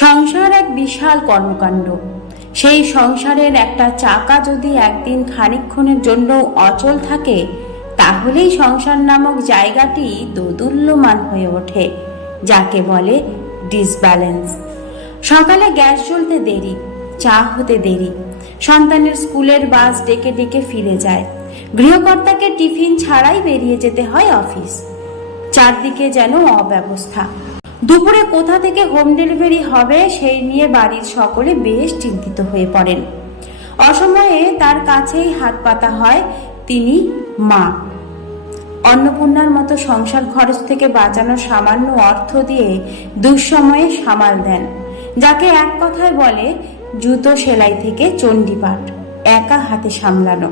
সংসার এক বিশাল কর্মকাণ্ড। সেই সংসারের একটা চাকা যদি একদিন খানিকক্ষণের জন্য অচল থাকে, তাহলেই সংসার নামক জায়গাটি দোদুল্যমান হয়ে ওঠে, যাকে বলে ডিসব্যালেন্স সকালে গ্যাস জ্বলতে দেরি, চা হতে দেরি, সন্তানের স্কুলের বাস ডেকে ডেকে ফিরে যায়। গৃহকর্তাকে টিফিন ছাড়াই বেরিয়ে যেতে হয় অফিস। চারদিকে যেন অব্যবস্থা। দুপুরে কোথা থেকে হোম ডেলিভারি হবে সেই নিয়ে বাড়ির সকলে বেশ চিন্তিত হয়ে পড়েন। অসময়ে তার কাছেই হাত পাতা হয় তিনি মা। অন্নপূর্ণার মতো সংসার খরচ থেকে বাঁচানো সামান্য অর্থ দিয়ে দুঃসময়ে সামাল দেন, যাকে এক কথায় বলে জুতো সেলাই থেকে চণ্ডীপাঠ একা হাতে সামলানো।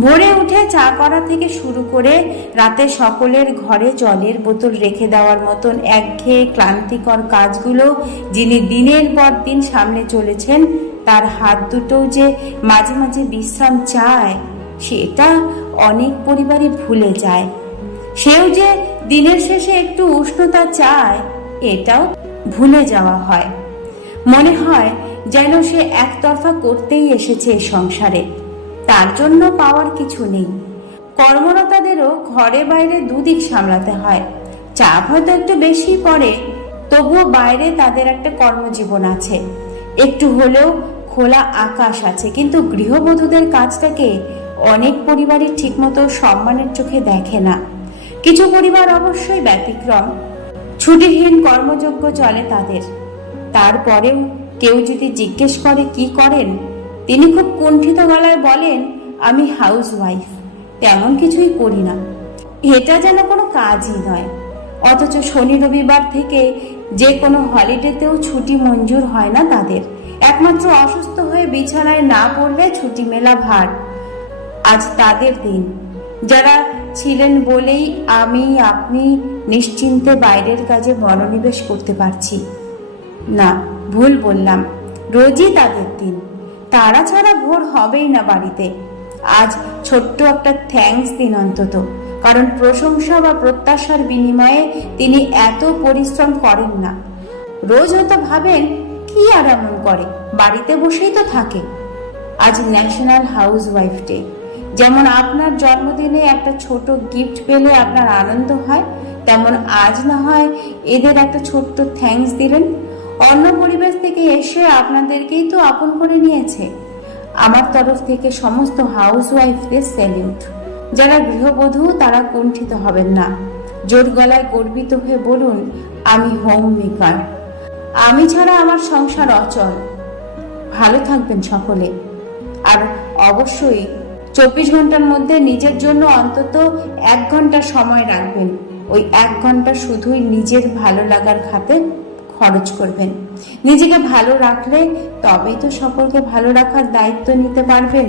ভোরে উঠে চা করা থেকে শুরু করে রাতে সকলের ঘরে জলের বোতল রেখে দেওয়ার মতন একঘেয়ে ক্লান্তিকর কাজগুলো যিনি দিনের পর দিন সামনে চলেছেন, তার হাত দুটোও যে মাঝে মাঝে বিশ্রাম চায়, সেটা অনেক পরিবারই ভুলে যায়। সেও যে দিনের শেষে একটু উষ্ণতা চায়, এটাও ভুলে যাওয়া হয়। মনে হয় যেন সে একতরফা করতেই এসেছে সংসারে। তার জন্য পাওয়ার কিছু নেই। কর্মরতাদেরও ঘরে বাইরে দুদিক সামলাতে হয়। চাপ হয়তো একটু বেশি পড়ে, তবুও বাইরে তাদের একটা কর্মজীবন আছে। একটু হলেও খোলা আকাশ আছে, কিন্তু গৃহবধূদের কাজটাকে অনেক পরিবারই ঠিকমতো সম্মানের চোখে দেখে না। কিছু পরিবার অবশ্যই ব্যতিক্রম, ছুটিহীন কর্মযোগ্য চলে তাদের। তারপরেও কেউ যদি জিজ্ঞেস করে কি করেন তিনি খুব কুণ্ঠিত গলায় বলেন, আমি হাউস ওয়াইফ তেমন কিছুই করি না। এটা যেন কোনো কাজই নয়। অথচ শনি রবিবার থেকে যে কোনো হলিডেতেও ছুটি মঞ্জুর হয় না তাদের। একমাত্র অসুস্থ হয়ে বিছানায় না পড়লে ছুটি মেলা ভার। আজ তাদের দিন। যারা ছিলেন বলেই আমি, আপনি নিশ্চিন্তে বাইরের কাজে মনোনিবেশ করতে পারছি। না, ভুল বললাম। রোজই তাদের দিন। তারা ছাড়া ভোর হবেই না বাড়িতে। আজ ছোট্ট একটা থ্যাঙ্কস দিন অন্তত। কারণ প্রশংসা বা প্রত্যাশার বিনিময়ে তিনি এত পরিশ্রম করেন না। রোজ হয়তো ভাবেন, কি আর এমন করে? বাড়িতে বসেই তো থাকে। আজ ন্যাশনাল হাউস ওয়াইফ ডে যেমন আপনার জন্মদিনে একটা ছোট গিফট পেলে আপনার আনন্দ হয়, তেমন আজ না হয় এদের একটা ছোট্ট থ্যাঙ্কস দিলেন। অন্য পরিবেশ থেকে এসে আপনাদেরকেই তো আপন করে নিয়েছে। আমার তরফ থেকে সমস্ত হাউস ওয়াইফদের স্যালিউট। যারা গৃহবধূ, তারা কুণ্ঠিত হবেন না। জোর গলায় গর্বিত হয়ে বলুন, আমি হোম মেকার আমি ছাড়া আমার সংসার অচল। ভালো থাকবেন সকলে। আর অবশ্যই চব্বিশ ঘণ্টার মধ্যে নিজের জন্য অন্তত এক ঘণ্টা সময় রাখবেন। ওই এক ঘণ্টা শুধুই নিজের ভালো লাগার খাতে খরচ করবেন। নিজেকে ভালো রাখলে তবেই তো সকলকে ভালো রাখার দায়িত্ব নিতে পারবেন।